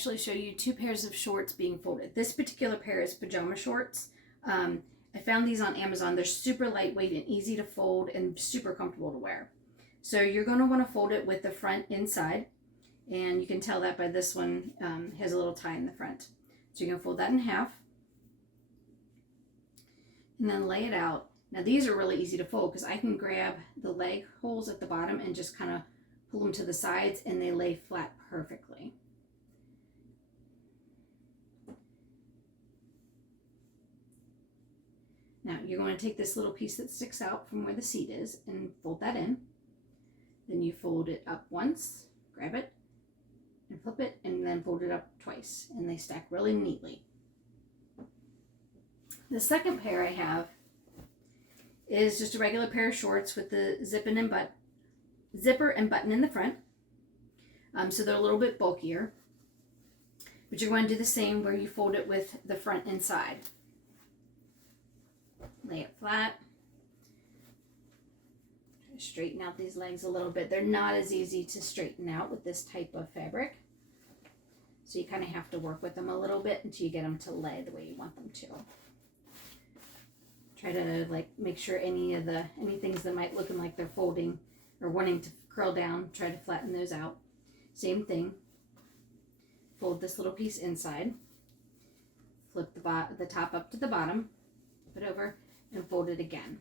actually show you two pairs of shorts being folded. This particular pair is pajama shorts. I found these on Amazon. They're super lightweight and easy to fold and super comfortable to wear. So you're going to want to fold it with the front inside, and you can tell that by this one has a little tie in the front. So you're going to fold that in half and then lay it out. Now these are really easy to fold because I can grab the leg holes at the bottom and just kind of pull them to the sides, and they lay flat perfectly. Now you're going to take this little piece that sticks out from where the seat is and fold that in. Then you fold it up once, grab it, and flip it, and then fold it up twice, and they stack really neatly. The second pair I have is just a regular pair of shorts with the zipper and button in the front. So they're a little bit bulkier, but you're going to do the same where you fold it with the front inside. Lay it flat. Straighten out these legs a little bit. They're not as easy to straighten out with this type of fabric, so you kind of have to work with them a little bit until you get them to lay the way you want them to. Try to make sure any things that might looking like they're folding or wanting to curl down, try to flatten those out. Same thing. Fold this little piece inside, flip the top up to the bottom, flip it over, and fold it again.